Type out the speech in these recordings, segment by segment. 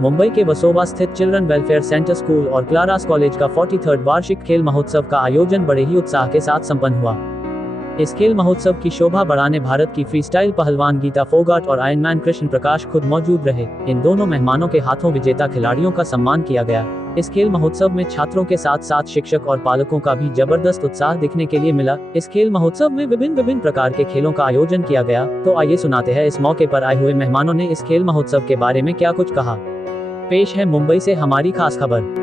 मुंबई के वसोवा स्थित children welfare centre school और क्लारास कॉलेज का 43rd वार्षिक खेल महोत्सव का आयोजन बड़े ही उत्साह के साथ संपन्न हुआ। इस खेल महोत्सव की शोभा बढ़ाने भारत की फ्रीस्टाइल पहलवान गीता फोगाट और आयरनमैन कृष्ण प्रकाश खुद मौजूद रहे। इन दोनों मेहमानों के हाथों विजेता खिलाड़ियों का सम्मान किया गया। इस खेल महोत्सव में छात्रों के साथ साथ शिक्षक और पालकों का भी जबरदस्त उत्साह दिखने के लिए मिला। इस खेल महोत्सव में विभिन्न प्रकार के खेलों का आयोजन किया गया। तो आइए सुनाते हैं इस मौके पर आए हुए मेहमानों ने इस खेल महोत्सव के बारे में क्या कुछ कहा। पेश है मुंबई से हमारी खास खबर।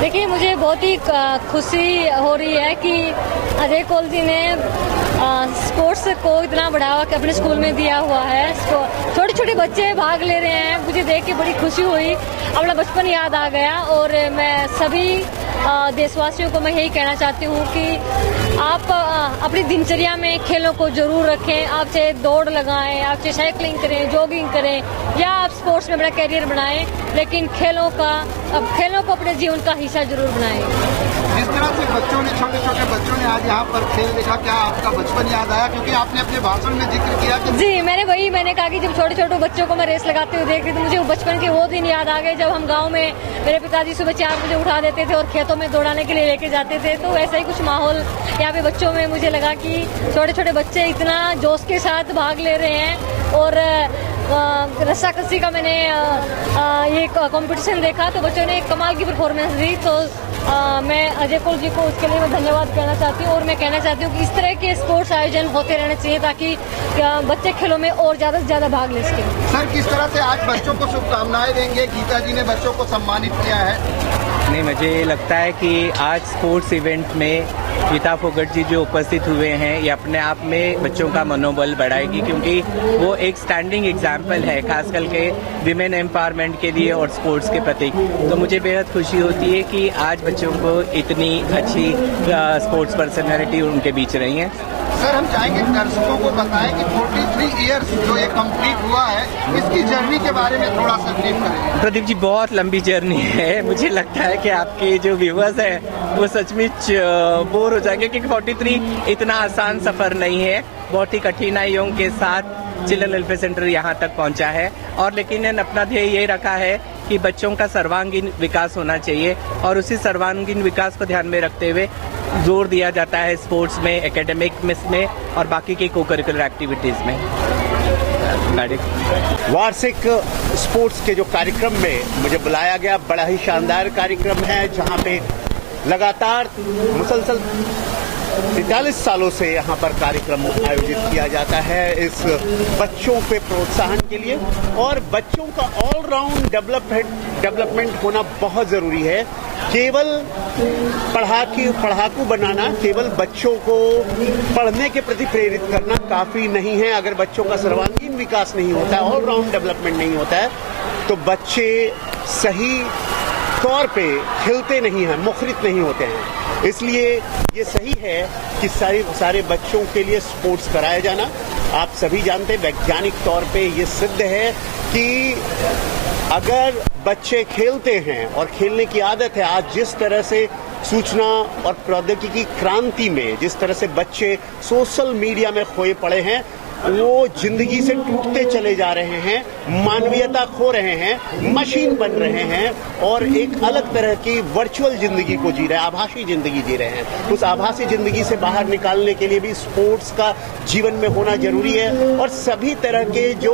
देखिए, मुझे बहुत ही खुशी हो रही है कि अजय कौल जी ने स्पोर्ट्स को इतना बढ़ावा अपने स्कूल में दिया हुआ है। छोटे छोटे बच्चे भाग ले रहे हैं, मुझे देख के बड़ी खुशी हुई। अपना बचपन याद आ गया। और मैं सभी देशवासियों को मैं यही कहना चाहती हूँ कि आप अपनी दिनचर्या में खेलों को जरूर रखें। आप चाहे दौड़ लगाएं, आप चाहे साइकिलिंग करें, जॉगिंग करें, या आप स्पोर्ट्स में अपना करियर बनाएं, लेकिन खेलों को अपने जीवन का हिस्सा जरूर बनाएं। जिस तरह से छोटे छोटे बच्चों ने आज यहाँ पर खेल देखा, क्या आपका बचपन याद आया? क्योंकि आपने अपने भाषण में जिक्र किया कि जी, मैंने कहा कि जब छोटे छोटे बच्चों को मैं रेस लगाते हुए देख रही थी, मुझे बचपन के वो दिन याद आ गए जब हम गांव में मेरे पिताजी सुबह 4 बजे उठा देते थे और खेतों में दौड़ाने के लिए लेके जाते थे। तो वैसा ही कुछ माहौल यहाँ पे बच्चों में मुझे लगा कि छोटे छोटे बच्चे इतना जोश के साथ भाग ले रहे हैं। और रस्साकसी का मैंने ये कंपटीशन देखा तो बच्चों ने एक कमाल की परफॉर्मेंस दी। तो मैं अजय कौल जी को उसके लिए मैं धन्यवाद कहना चाहती हूँ। और मैं कहना चाहती हूँ कि इस तरह के स्पोर्ट्स आयोजन होते रहने चाहिए ताकि बच्चे खेलों में और ज़्यादा से ज़्यादा भाग ले सकें। सर, किस तरह से आज बच्चों को शुभकामनाएं देंगे? गीता जी ने बच्चों को सम्मानित किया है। नहीं, मुझे लगता है कि आज स्पोर्ट्स इवेंट में गीता फोगट जी जो उपस्थित हुए हैं ये अपने आप में बच्चों का मनोबल बढ़ाएगी, क्योंकि वो एक स्टैंडिंग एग्जाम्पल है खास करके विमेन एम्पावरमेंट के लिए और स्पोर्ट्स के प्रति। तो मुझे बेहद खुशी होती है कि आज बच्चों को इतनी अच्छी स्पोर्ट्स पर्सनैलिटी उनके बीच रही हैं। सर, हम चाहेंगे दर्शकों को बताएं कि 43 इयर्स जो ये कंप्लीट हुआ है, इसकी जर्नी के बारे में थोड़ा सा ब्रीफ करें। प्रदीप जी, बहुत लंबी जर्नी है। मुझे लगता है कि आपके जो व्यूवर्स हैं वो सचमुच बोर हो जाएंगे, क्योंकि 43 इतना आसान सफर नहीं है। बहुत ही कठिनाइयों के साथ चिल्ड्रन वेलफेयर सेंटर यहाँ तक पहुँचा है। और लेकिन अपना ध्येय ये रखा है कि बच्चों का सर्वांगीण विकास होना चाहिए और उसी सर्वांगीण विकास को ध्यान में रखते हुए जोर दिया जाता है स्पोर्ट्स में, एकेडमिक में और बाकी की को करिकुलर एक्टिविटीज में। वार्षिक स्पोर्ट्स के जो कार्यक्रम में मुझे बुलाया गया, बड़ा ही शानदार कार्यक्रम है जहां पे लगातार मुसलसल 43 सालों से यहाँ पर कार्यक्रम आयोजित किया जाता है इस बच्चों पे प्रोत्साहन के लिए। और बच्चों का ऑलराउंड डेवलपमेंट होना बहुत जरूरी है। केवल पढ़ाकू बनाना, केवल बच्चों को पढ़ने के प्रति प्रेरित करना काफी नहीं है। अगर बच्चों का सर्वांगीण विकास नहीं होता है, ऑलराउंड डेवलपमेंट नहीं होता है, तो बच्चे सही तौर पे खिलते नहीं हैं, मुखरित नहीं होते हैं। इसलिए ये सही है कि सारे बच्चों के लिए स्पोर्ट्स कराया जाना। आप सभी जानते हैं वैज्ञानिक तौर पे ये सिद्ध है कि अगर बच्चे खेलते हैं और खेलने की आदत है, आज जिस तरह से सूचना और प्रौद्योगिकी क्रांति में जिस तरह से बच्चे सोशल मीडिया में खोए पड़े हैं, वो जिंदगी से टूटते चले जा रहे हैं, मानवीयता खो रहे हैं, मशीन बन रहे हैं और एक अलग तरह की वर्चुअल जिंदगी को जी रहे हैं, आभासी जिंदगी जी रहे हैं। उस आभासी जिंदगी से बाहर निकालने के लिए भी स्पोर्ट्स का जीवन में होना जरूरी है। और सभी तरह के जो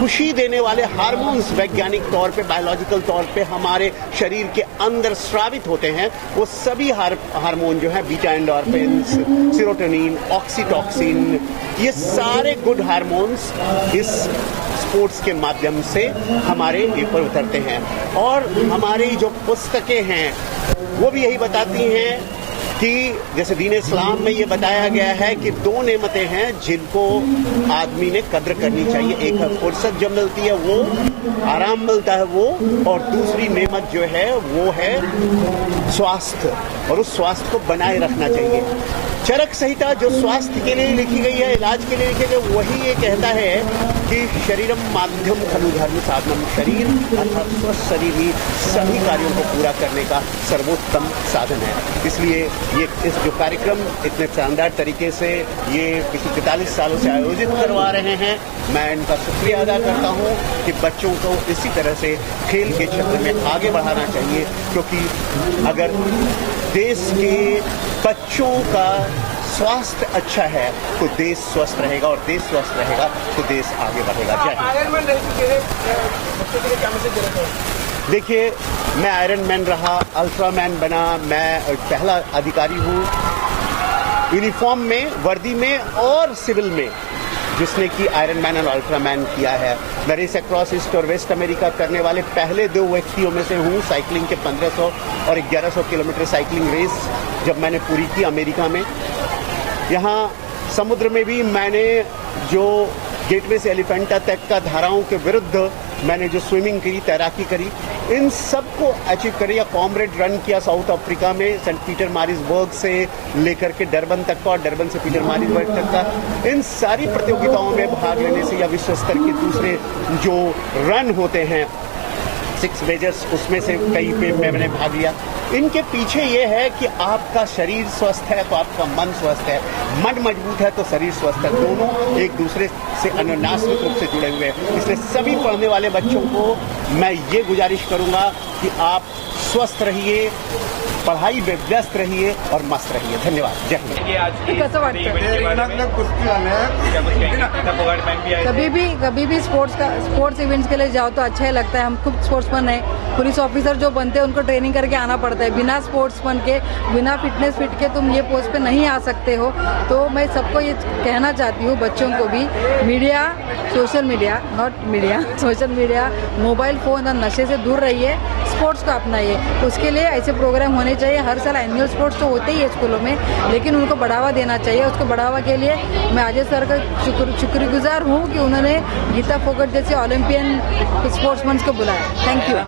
खुशी देने वाले हार्मोन्स वैज्ञानिक तौर पे, बायोलॉजिकल तौर पे हमारे शरीर के अंदर स्रावित होते हैं, वो सभी हार्मोन जो है, बीटा एंडोर्फिन, सेरोटोनिन, ऑक्सीटॉक्सिन, ये सारे गुड हार्मोन्स इस स्पोर्ट्स के माध्यम से हमारे ऊपर उतरते हैं। और हमारी जो पुस्तकें हैं वो भी यही बताती हैं कि जैसे दीन इस्लाम में ये बताया गया है कि 2 नेमतें हैं जिनको आदमी ने कद्र करनी चाहिए। एक है फुर्सत जो मिलती है वो, आराम मिलता है वो, और दूसरी नेमत जो है वो है स्वास्थ्य, और उस स्वास्थ्य को बनाए रखना चाहिए। चरक संहिता जो स्वास्थ्य के लिए लिखी गई है, इलाज के लिए लिखी गई, वही ये कहता है कि शरीरम माध्यम खलु धर्म साधनम, शरीर अर्थात स्वस्थ शरीर ही सभी कार्यों को पूरा करने का सर्वोत्तम साधन है। इसलिए ये इस जो कार्यक्रम इतने शानदार तरीके से ये पिछले 45 सालों से आयोजित करवा रहे हैं, मैं इनका शुक्रिया अदा करता हूँ कि बच्चों को इसी तरह से खेल के क्षेत्र में आगे बढ़ाना चाहिए, क्योंकि अगर देश के बच्चों का स्वास्थ्य अच्छा है तो देश स्वस्थ रहेगा, और देश स्वस्थ रहेगा तो देश आगे बढ़ेगा। जय हिंद। देखिए, मैं आयरन मैन रहा, अल्ट्रामैन बना, मैं पहला अधिकारी हूँ यूनिफॉर्म में, वर्दी में और सिविल में जिसने कि आयरन मैन और अल्ट्रामैन किया है। मैं रेस अक्रॉस ईस्ट और वेस्ट अमेरिका करने वाले पहले 2 व्यक्तियों में से हूँ। साइकिलिंग के 1500 और 1100 किलोमीटर साइकिलिंग रेस जब मैंने पूरी की अमेरिका में, यहाँ समुद्र में भी मैंने जो गेटवे से एलिफेंटा तक का धाराओं के विरुद्ध मैंने जो स्विमिंग करी, तैराकी करी, इन सबको अचीव करें। या कॉमरेड रन किया साउथ अफ्रीका में सेंट पीटर मारिसबर्ग से लेकर के डरबन तक का और डरबन से पीटर मारिसबर्ग तक का। इन सारी प्रतियोगिताओं में भाग लेने से या विश्व स्तर के दूसरे जो रन होते हैं 6 मेजर्स, उसमें से कई पे मैंने भाग लिया। इनके पीछे ये है कि आपका शरीर स्वस्थ है तो आपका मन स्वस्थ है, मन मजबूत है तो शरीर स्वस्थ है, दोनों एक दूसरे से अनुनासिक रूप से जुड़े हुए हैं। इसलिए सभी पढ़ने वाले बच्चों को मैं ये गुजारिश करूंगा कि आप स्वस्थ रहिए, पढ़ाई में व्यस्त रहिए और मस्त रहिए। धन्यवाद। जय हिंद। कसं वाटतं? कभी भी स्पोर्ट्स इवेंट्स के लिए जाओ तो अच्छा ही लगता है। हम खुद स्पोर्ट्समैन है, पुलिस ऑफिसर जो बनते हैं उनको ट्रेनिंग करके आना पड़ता है। बिना स्पोर्ट्समैन के, बिना फिटनेस फिट के तुम ये पोस्ट पे नहीं आ सकते हो। तो मैं सबको ये कहना चाहती हूँ, बच्चों को भी, media, social media, not media, social media, mobile phone और नशे से दूर रहिए, स्पोर्ट्स को अपनाइए। उसके लिए ऐसे प्रोग्राम होने चाहिए। हर साल एनुअल स्पोर्ट्स तो होते ही है स्कूलों में, लेकिन उनको बढ़ावा देना चाहिए। उसको बढ़ावा के लिए मैं अजय सर का शुक्रगुजार हूँ कि उन्होंने गीता फोगट जैसे ओलंपियन स्पोर्ट्समैन को बुलाया। Thank you.